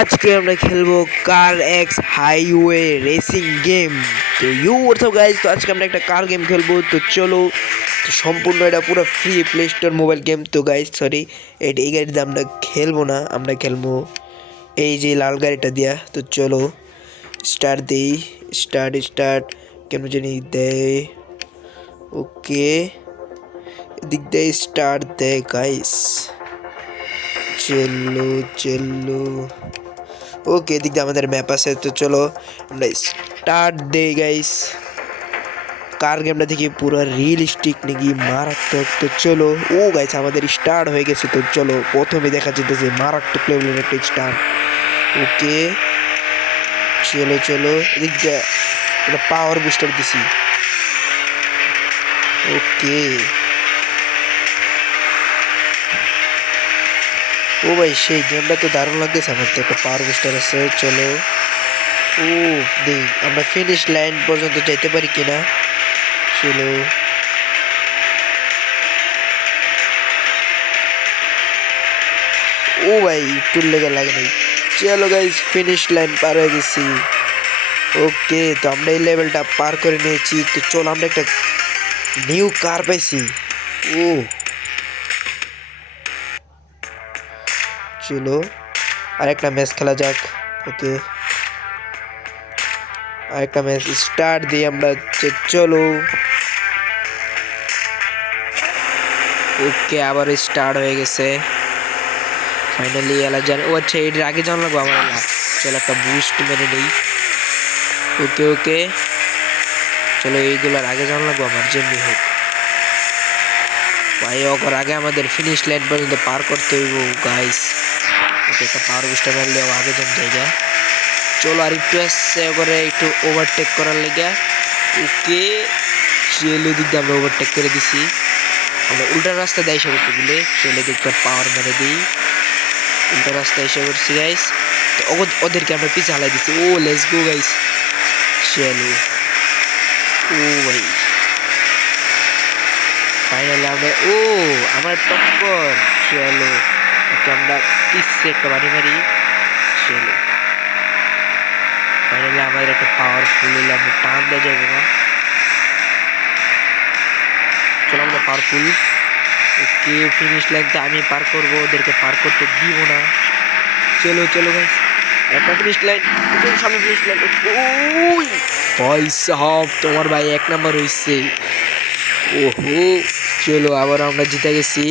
আজকে আমরা খেলবো কার এক্স হাইওয়ে রেসিং গেম। তো হোয়াটসঅ্যাপ গাইস, তো আজকে আমরা একটা কার গেম খেলবো। তো চলো, তো সম্পূর্ণ এটা পুরো free play store mobile game. তো গাইস সরি, এই গাড়িতে আমরা খেলবো না, আমরা খেলবো এই যে লাল গাড়িটা দিয়া। তো চলো স্টার্ট দিই, স্টার্ট কেন জানি দেয়। ওকে, দিক দেয় স্টার্ট দেয় গাইস। চলো চলো, ওকে এদিক দিয়ে আমাদের ম্যাপ আছে। তো চলো আমরা স্টার্ট দেই গাইস। কার গেমটা দেখি পুরো রিয়েলিস্টিক নাকি মারাত্মক। তো চলো, ও গাইস আমাদের স্টার্ট হয়ে গেছে। তো চলো প্রথমে দেখা যেতেছে মারাত্মক লেভেলের একটা স্টার্ট। ওকে চলো চলো, এদিক দিয়ে একটা পাওয়ার বুস্টার দিছি। ওকে ও ভাই, সেই গেমটা তো দারুণ লাগতেছে আমার। তো একটা পাওয়ার বুস্টার আছে। চলো ও দেখ আমরা ফিনিশ লাইন পর্যন্ত যাইতে পারি কিনা। চলো ও ভাই, টুল লেগে লাগে নাই। চলো গাইস, ফিনিশ লাইন পার হয়ে গেছি। ওকে, তো আমরা এই লেভেলটা পার করে নিয়েছি। তো চলো আমরা একটা নিউ কার পাইছি। ও চলো আরেকটা ম্যাচ খেলা যাক। ওকে আরেকটা ম্যাচ স্টার্ট দিই আমরা। চলো ওকে, আবার স্টার্ট হয়ে গেছে ফাইনালি। এলা জানে, ও আচ্ছা এর আগে জানা লাগবো আমার না। চলো একটা বুস্ট মেরে নেই। ওকে ওকে চলো, এইগুলোর আগে জানা লাগবো আমার যেমনি হোক ভাই। ওর আগে আমাদের ফিনিশ লাইন পর্যন্ত পার করতে হইব গাইস। ওকে একটা পাওয়ার বুস্টার মারলে আগে জন জায়গা। চলো আর একটু আসছে করে একটু ওভারটেক করার লেগে। ওকে চলো, দিক দিয়ে আমরা ওভারটেক করে দিছি। আমরা উল্টা রাস্তা দেয় এসে করতে বলে চলে দিকটা পাওয়ার মেরে দিই। উল্টা রাস্তা এসে করছি গাইস। তো ওদেরকে আমরা পিছে হালাই দিচ্ছি। ও লেটস গো গাইস। চলো ও ভাই, ফাইনালি আমরা আমার টক্কর। চলো ওকে আমরা পিছে একটা বাড়ি মারি। চলো ফাইনালি আমাদের একটা পাওয়ারফুল হলে আমরা টান দেওয়া যাবে না। চলো আমরা পাওয়ারফুল। ওকে ফিনিশ লাইনটা আমি পার করবো, ওদেরকে পার করতে দিব না। চলো চলো গাইস, একটা ফিনিশ লাইন, সামনে ফিনিশ লাইন। ওই ভাই সাহাব, তোমার ভাই এক নাম্বার হইছে। ওহো চলো আবার আমরা জিতে গেছি।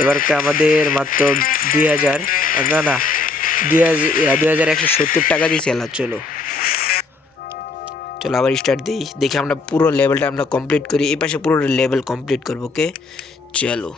এবারকে আমাদের মাত্র 2000, না না 2170 টাকা দিয়েছে এলা। চলো চলো আবার স্টার্ট দিই, দেখি আমরা পুরো লেভেলটা আমরা কমপ্লিট করি। এই পাশে পুরো লেভেল কমপ্লিট করবো। ওকে চলো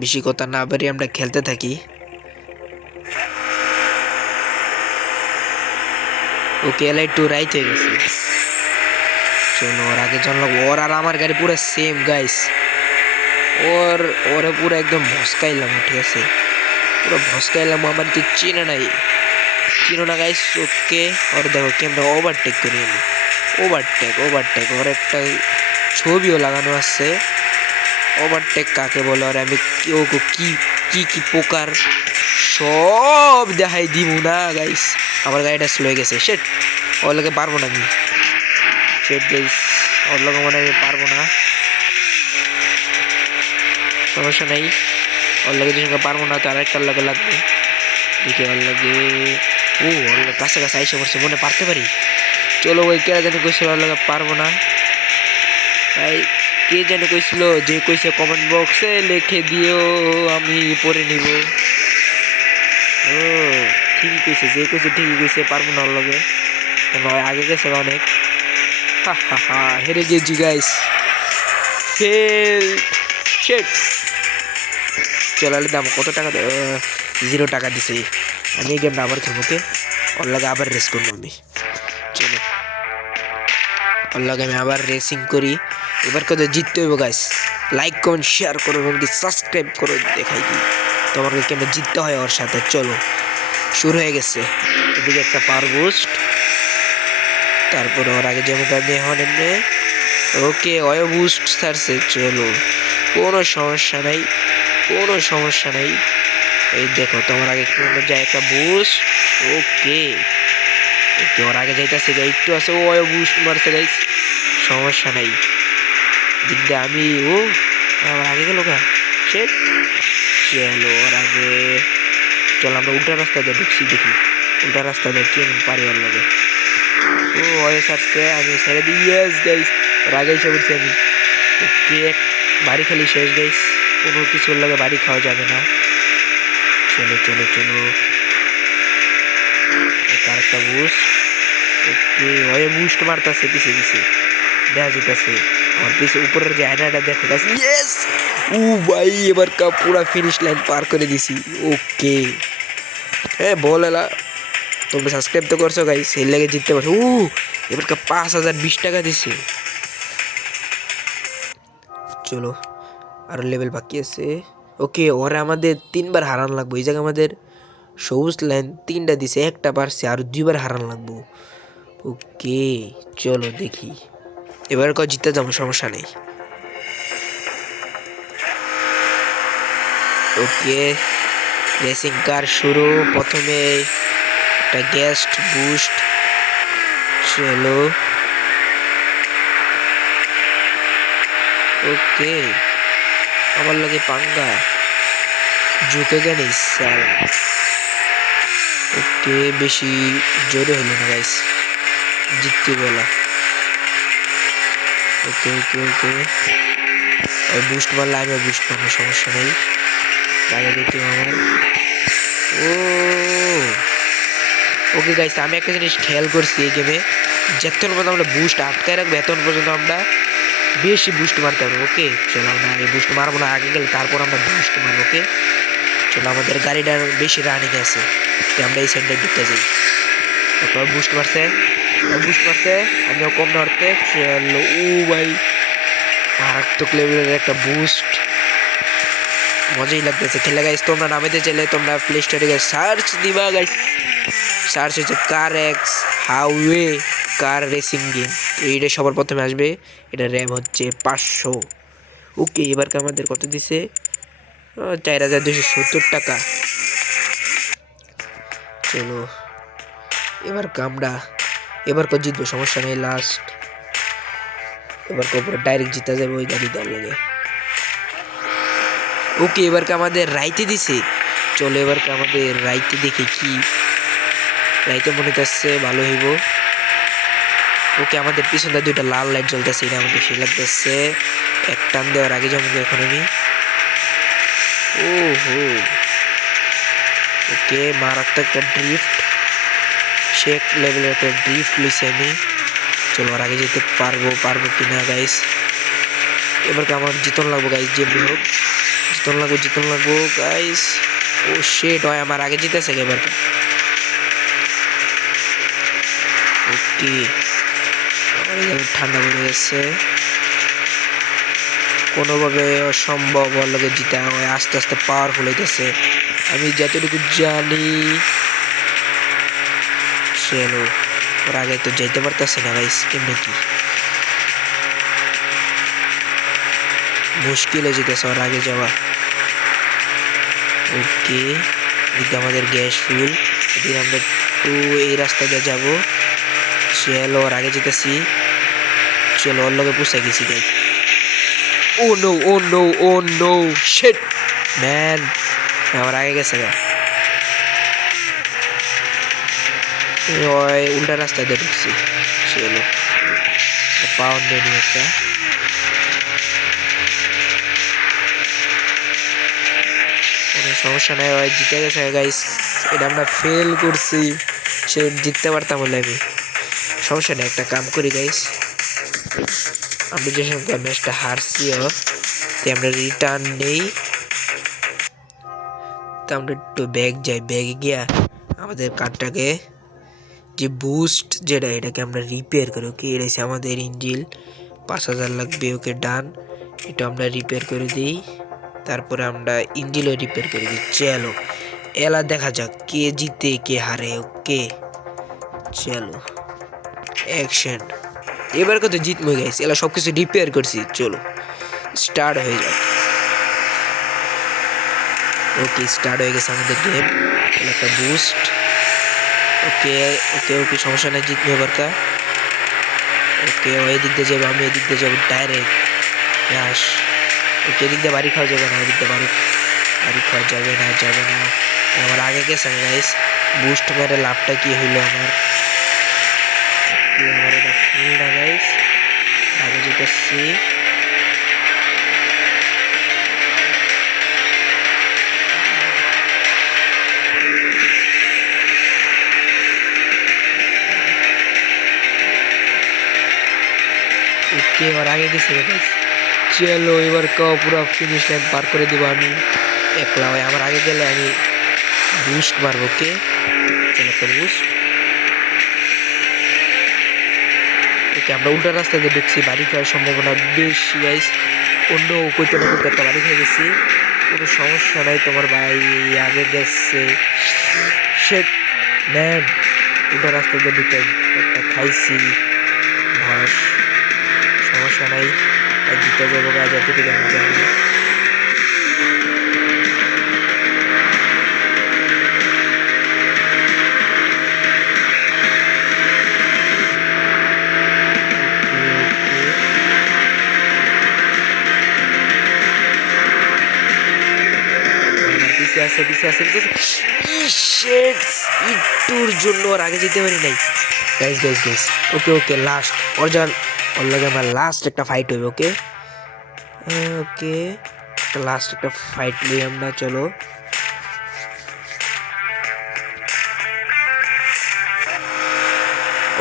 বেশি কথা না বাড়ি আমরা খেলতে থাকি। ওকে এলাই টু রাইট হয়ে গেছে। চলো ওর আগে জানলো, ওর আর আমার গাড়ি পুরো সেম গাইস। ওরে পুরো একদম ভসকাইলাম, ঠিক আছে পুরো ভসকাইলাম। আমার তো চিনে নাই, চিনো না গাইস। ওকে ওর দেখো কেমন ওভারটেক করি আমি। ওভারটেক ওর একটা ছবিও লাগানো আছে। ওভারটেক কাকে বলে, আর আমি কি কি কি প্রকার সব দেখাই দিব না গাইস। আমার গাড়িটা স্লো হয়ে গেছে। সেট ওর লোকে পারবো না আমি। সেট গাইস, ওর লোকে মনে আমি পারবো না। সমস্যা নেই, ওর লোকের সঙ্গে পারবো না তো আরেকটার লোকে লাগবে। দেখি ওর লাগে, ওর কাছাকাছি আইসে পড়ছে, মনে পারতে পারি। চলো ওই কে জানি কইছিল ওর লোকে পারবো না তাই। কে জানি কইছিল, যে কইছে কমেন্ট বক্সে লিখে দিও, আমি পড়ে নিব। ও ঠিকই কইছে, যে কইছে ঠিকই কইছে, পারবো না ওর লগে। আগে গেছে অনেক। হা হা হা, হেরে গেছি গাইস। ফেল শেট। চলালে দাম কত টাকা, 0 টাকা দিছে। আমি এই গেমটা আবার খেলবো। ওকে ওর লগে আবার রেস করবো আমি। চলো ওর লগে আমি আবার রেসিং করি। এবার কত জিততে হইব গাইস। লাইক কমেন্ট শেয়ার করো, এমনকি সাবস্ক্রাইব করো, দেখাই দিই তোমাকে কেমন জিততে হয় ওর সাথে। চলো শুরু হয়ে গেছে। এদিকে একটা পাওয়ার বুস্ট, তারপরে ওর আগে যেমন এখন এমনি। ওকে অয় বুস্ট ছাড়ছে। চলো কোনো সমস্যা নাই, কোনো সমস্যা নাই। এই দেখো তোমার আগে কোন যায় একটা বুস্ট। ওকে ওকে, ওর আগে যাইতেছে, একটু আছে, ও বুস্ট মারছে গাইস, সমস্যা নাই। দিক দিয়ে আমি, ও আমার আগে গেল গা, সে চলো ওর আগে। চলো আমরা উল্টা রাস্তা দিয়ে ঢুকছি, দেখি উল্টা রাস্তা দিয়ে কেমন পারি ওর লাগে। ও হয়ে সারছে, আমি ছেড়ে দিই। ইয়েস গাইস, ওর আগে এসে পড়ছি আমি। ওকে, বাড়ি খালি শেষ গাইস, কোনো কিছুর লাগে বাড়ি খাওয়া যাবে না। চলো চলো চলো, তার একটা বুস্ট। ওকে, ওয়ে বুস্ট মারতাছে পিছে পিছে, দেখা যেতেছে আমার পিছে উপরের যে আয়নাটা দেখো গাইস। ইয়েস, ও ভাই এবার কা পুরা ফিনিশ লাইন পার করে দিছি। ওকে, হ্যাঁ বল এলা, তোমরা সাবস্ক্রাইব তো করছো গাইস, এই লাগে জিততে পারছো। ও এবার কা 5020 টাকা দিছে। চলো আর লেভেল বাকি আছে। ওকে, ওরা আমাদের 3বার হারান লাগবে। এই জায়গায় আমাদের সবুজ লাইন 3টা দিছে, একটা পারছে, আর 2বার হারান লাগবো। ওকে চলো দেখি, এবার কো জিতে যাবো, সমস্যা নেই। ওকে, রেসিং কার শুরু, প্রথমে একটা গেস্ট বুস্ট। চলো ওকে, আমার লাগে পাঙ্গা ঝুঁকে গেনি স্যার। ওকে, বেশি জোরে হলো না গাইস, জিততে বলা। ওকে ওকে ওকে, বুস্ট মারলে আমি বুস্ট মারবো, সমস্যা নেই। তাহলে দেখি আমার, ও ওকে গাইস, আমি একটা জিনিস খেয়াল করছি এই গেমে, যতক্ষণ পর্যন্ত আমরা বুস্ট আটকায় রাখবো এতক্ষণ পর্যন্ত আমরা বেশি বুস্ট মারতে পারবো। ওকে চলো, আমরা আগে বুস্ট মারবো না, আগে গেলে তারপর আমরা বুস্ট মারবো। ওকে চলো, আমাদের গাড়িটার বেশি রানিং আছে, আমরা এই সাইডে ঢুকতে যাই। তারপর বুস্ট মারছে, বুস্ট মারছে, আমিও কম ধরতে। চলো, ও ভাই মারাত্মক লেভেলের একটা বুস্ট, মজাই লাগতেছে খেলে গাইস। তোমরা নামাইতে চাইলে তোমরা প্লে স্টোরে গিয়ে সার্চ দিবা গাইস, সার্চ হচ্ছে car X highway car racing game, এইটা সবার প্রথমে আসবে। এটা র্যাম হচ্ছে 500। ওকে, এবার আমাদের কত দিছে, 4270 টাকা। চলো এবার আমরা এবার কো জিতবো, সমস্যা নেই। লাস্ট এবার কো পুরো ডাইরেক্ট জিতা যাবে ওই গাড়ি দল লাগে। ওকে, এবার আমাদের রাইতে দিছে। চলো এবার আমাদের রাইতে দেখে কি রাইতে মনে হচ্ছে ভালো হইব। ওকে, আমাদের পিছনে 2টা লাল লাইট জ্বলতেছে, এটা আমাদের সেই লাগতেছে। এক টান দেওয়ার আগে যেমন এখন আমি, ও হো ওকে, মারাত্মক একটা ড্রিফট, শেক লেভেলের একটা ড্রিফট লইছি আমি। চলো আর আগে যেতে পারবো কিনা গাইস। এবার আমার জিতন লাগবো গাইস, যেমনি হোক জিতন লাগবো গাইস। ও শেট, হয় আমার আগে জিতেছে এবার। ওকে, আমার ঠান্ডা পড়ে গেছে, কোনোভাবে অসম্ভব ওর লোকে জিতা হয়, আস্তে আস্তে পাওয়ারফুল হইতেছে আমি যতটুকু জানি। চলো, ওর আগে তো যেতে পারতেছে না গাইস, কেমনি কি মুশকিল হয়ে যেতেছে ওর আগে যাওয়া। ওকে, এদিকে আমাদের গ্যাস ফুল, এদিকে আমরা একটু এই রাস্তা দিয়ে যাবো। চলো, ওর আগে যেতেছি। চলো, ওর লগে পুষে গেছি গাইস। ও নো ও নো ও নো শিট ম্যান, আমার আগে গেছে গা। ওই উল্টা রাস্তা দিয়ে ঢুকছি। চলো, পাওয়ার নেই একটা। কোনো সমস্যা নেই, ওই জিতে গেছে গাইস। এটা আমরা ফেল করছি, সে জিততে পারতাম বলে আমি। সমস্যা নেই, একটা কাম করি গাইস, আমরা যে সঙ্গে ম্যাচটা হারছিও তে আমরা রিটার্ন নেই। তা আমরা একটু ব্যাগ যাই, ব্যাগে গিয়া আমাদের কারটাকে যে বুস্ট যেটা, এটাকে আমরা রিপেয়ার করি। ওকে, এটা হচ্ছে আমাদের ইঞ্জিন, 5000 লাগবে। ওকে ডান, এটা আমরা রিপেয়ার করে দিই, তারপরে আমরা ইঞ্জিনও রিপেয়ার করে দিই। চলো এলা দেখা যাক কে জিতে কে হারে। ওকে চলো অ্যাকশন, এবার কত জিতবো গাইস, এলা সব কিছু রিপেয়ার করছি। চলো স্টার্ট হয়ে যাক। ওকে স্টার্ট হয়ে গেছে আমাদের গেম। একটা বুস্ট। ওকে ওকে ওকে সমস্যা নেই, জিতবে এবারটা। ওকে ও এদিক দিয়ে যাবো, আমি এদিক দিয়ে যাবো ডাইরেক্ট ক্যাশ। ওকে এদিক দিয়ে বাড়ি খাওয়া যাবে না, এদিক দিয়ে বাড়ি বাড়ি খাওয়া যাবে না, যাবে না। আমার আগে গেছে গাইস, বুস্ট মেরে লাভটা কি হইলো আমার? আমার এটা ফুল না গাইস, আগে জিতেছি। ওকে এবার আগে গেছে গাইস। চলো এবার পুরো ফিনিশ লাইন পার করে দিব আমি একলা। হয় আমার আগে গেলে আমি বুস্ট মারবো। ওকে চলো একটা বুস্ট। ওকে আমরা উল্টা রাস্তা দিয়ে ঢুকছি, বাড়ি খাওয়ার সম্ভাবনা বেশি গাইস। অন্য কইতে না কইতে একটা বাড়ি খেয়ে গেছি, কোনো সমস্যা নাই। তোমার ভাই আগে গেছে, শেট ম্যান। উল্টা রাস্তা দিয়ে ঢুকে একটা খাইছি ঘাস, সমস্যা নাই। আর দিতে যাবো গাছ এতটুকু আমি জানি। একটুর জন্য ওর আগে যেতে পারি নাই গাইস গাইস গাইস। ওকে ওকে লাস্ট ওর যান, ওর লাগে আমার লাস্ট একটা ফাইট হবে। ওকে ওকে লাস্ট একটা ফাইট নিই আমরা, চলো।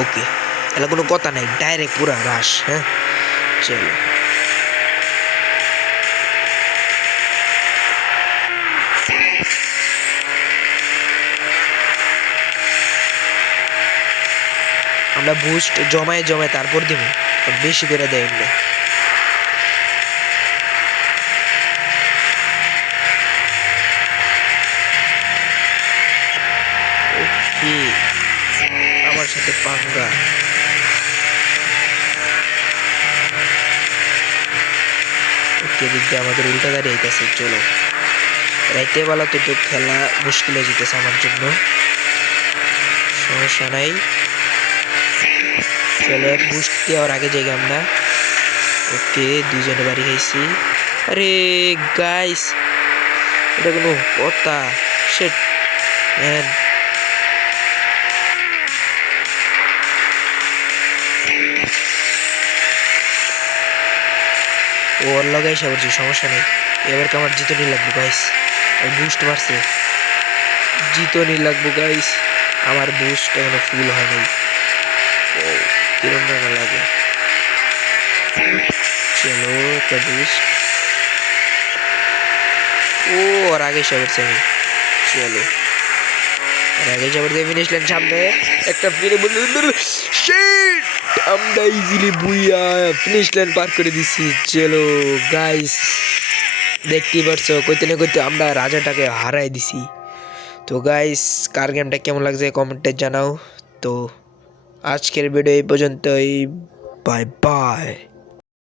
ওকে এলা কোনো কথা নাই, ডাইরেক্ট পুরা রাশ। হ্যাঁ চলো আমরা বুস্ট জমায় জমায় তারপর দিব, বেশি করে দেয় না। ওকে আমার সাথে পাঙ্গা। ওকে দিক দিয়ে আমাদের উল্টা দাঁড়িয়ে আইতেছে। চলো রাইতে বেলা তো একটু খেলা মুশকিল হয়ে যেতেছে আমার জন্য, সমস্যা নাই। চলো এক বুস্ট দিয়ে আর আগে যাই আমরা। ওকে দুজনে বাড়ি খাইছি। আরে গাইস এটা কোনো কথা? Shit man. ওর লাগাই সাবছি, সমস্যা নেই। এবারকে আমার জিতনি লাগবে গাইস, ওই বুস্ট মারছে, জিতনি লাগবো গাইস। আমার বুস্ট এখনো ফুল হয় নাই। ও কিরম না লাগে। চলো একটা বুস্ট। ও আর আগে সাবরছে আমি। চলো আর আগে সাবর দিয়ে ফিনিশ লাইন সামনে একটা ফিরে বলল, শিট আমরা ইজিলি বুইয়া ফিনিশ লাইন পার করে দিছি। চলো গাইস দেখতেই পারছো, কইতে না কইতে আমরা রাজাটাকে হারাই দিছি। তো গাইস কার গেমটা কেমন লাগছে কমেন্টে জানাও। তো আজকের ভিডিও এই পর্যন্তই, বাই বাই।